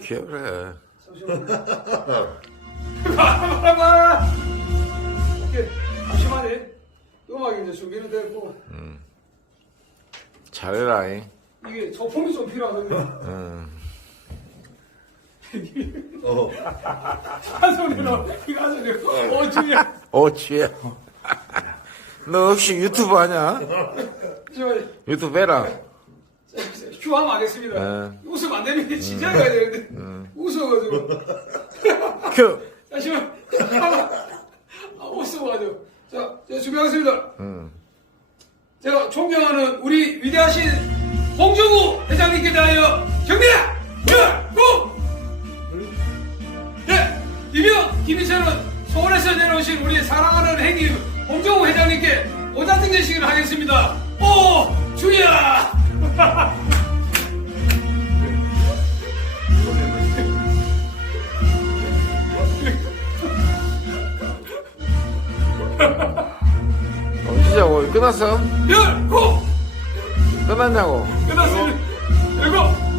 키워래. 잠시만요. 봐봐. 오케이. 잠시만요. 음악이 이제 준비는 됐고 잘해라잉. 이게 소품이 좀 필요하거든요. 응. 어. 한 손으로 이거 한 손으로 어 주야. 오, 취해. 너 혹시 유튜브 하냐? 잠시만요. 유튜브 해라. 했습니다. 네. 웃으면 안 되는데 진짜 가야 되는데 웃어가지고 큐. 잠시만 아, 웃어가지고 자 제가 준비하겠습니다. 응. 제가 존경하는 우리 위대하신 홍정우 회장님께 대하여 경례 열고 네 이명 김희철은 서울에서 내려오신 우리 사랑하는 행님 홍정우 회장님께 모자 등재식을 하겠습니다. 언제 자고? 끝났어? 열 고 끝났냐고? 끝났습니다. 열고